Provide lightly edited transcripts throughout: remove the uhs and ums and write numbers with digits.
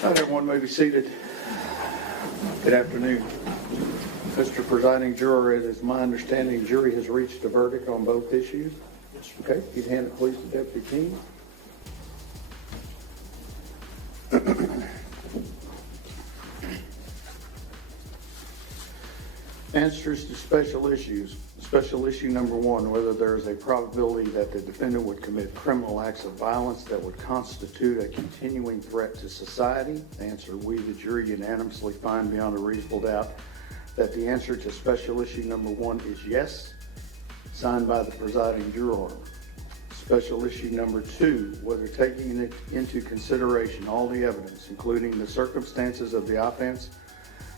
All right, everyone may be seated. Good afternoon. Mr. Presiding Juror, it is my understanding the jury has reached a verdict on both issues. Okay, you'd hand it please to Deputy King. Answers to special issues. Special issue number 1, whether there is a probability that the defendant would commit criminal acts of violence that would constitute a continuing threat to society. Answer, we, the jury, unanimously find beyond a reasonable doubt that the answer to special issue number 1 is yes, signed by the presiding juror. Special issue number 2, whether taking into consideration all the evidence, including the circumstances of the offense,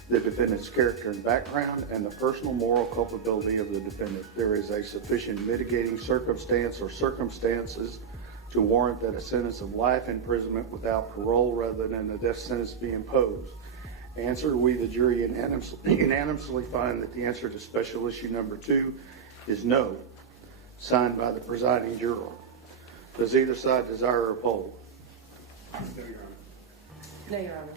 the defendant's character and background, and the personal moral culpability of the defendant, there is a sufficient mitigating circumstance or circumstances to warrant that a sentence of life imprisonment without parole rather than a death sentence be imposed. Answer, we, the jury, unanimously find that the answer to special issue number 2 is no, signed by the presiding juror. Does either side desire a poll? No, Your Honor. No, Your Honor.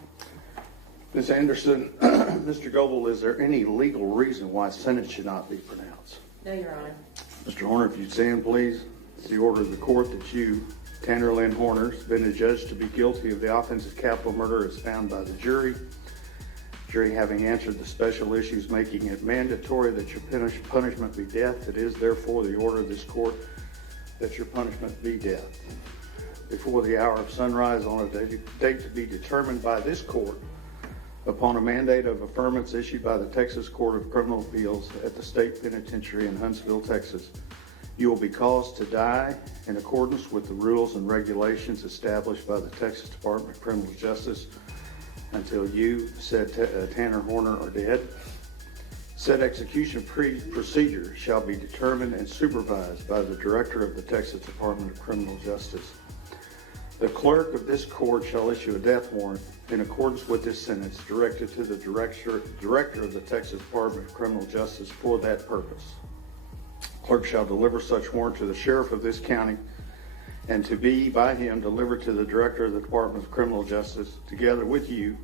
Ms. Anderson, Mr. Goebel, is there any legal reason why sentence should not be pronounced? No, Your Honor. Mr. Horner, if you'd stand, please. It's the order of the court that you, Tanner Lynn Horner, has been adjudged to be guilty of the offense of capital murder as found by the jury. Jury having answered the special issues, making it mandatory that your punishment be death, it is therefore the order of this court that your punishment be death. Before the hour of sunrise on a date to be determined by this court, upon a mandate of affirmance issued by the Texas Court of Criminal Appeals at the State Penitentiary in Huntsville, Texas, you will be caused to die in accordance with the rules and regulations established by the Texas Department of Criminal Justice until you, said Tanner Horner, are dead. Said execution procedure shall be determined and supervised by the Director of the Texas Department of Criminal Justice. The clerk of this court shall issue a death warrant in accordance with this sentence directed to the Director of the Texas Department of Criminal Justice for that purpose. Clerk shall deliver such warrant to the Sheriff of this county and to be by him delivered to the Director of the Department of Criminal Justice together with you,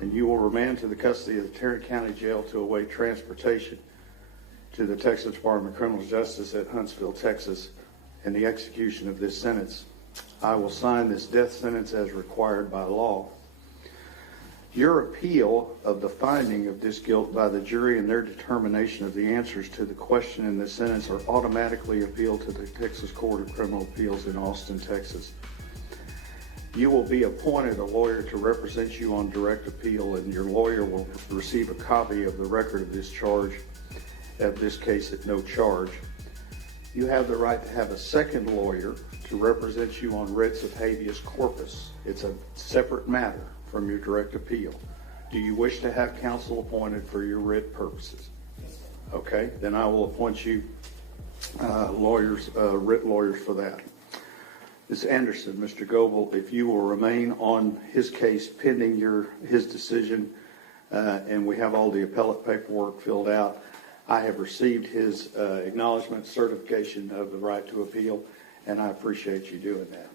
and you will remand to the custody of the Tarrant County Jail to await transportation to the Texas Department of Criminal Justice at Huntsville, Texas, and the execution of this sentence. I will sign this death sentence as required by law. Your appeal of the finding of this guilt by the jury and their determination of the answers to the question in this sentence are automatically appealed to the Texas Court of Criminal Appeals in Austin, Texas. You will be appointed a lawyer to represent you on direct appeal, and your lawyer will receive a copy of the record of this charge, of this case at no charge. You have the right to have a second lawyer to represent you on writs of habeas corpus. It's a separate matter from your direct appeal. Do you wish to have counsel appointed for your writ purposes? Yes, sir. Okay, then I will appoint you writ lawyers for that. Ms. Anderson, Mr. Goebel, if you will remain on his case pending his decision, and we have all the appellate paperwork filled out, I have received his acknowledgement certification of the right to appeal, and I appreciate you doing that.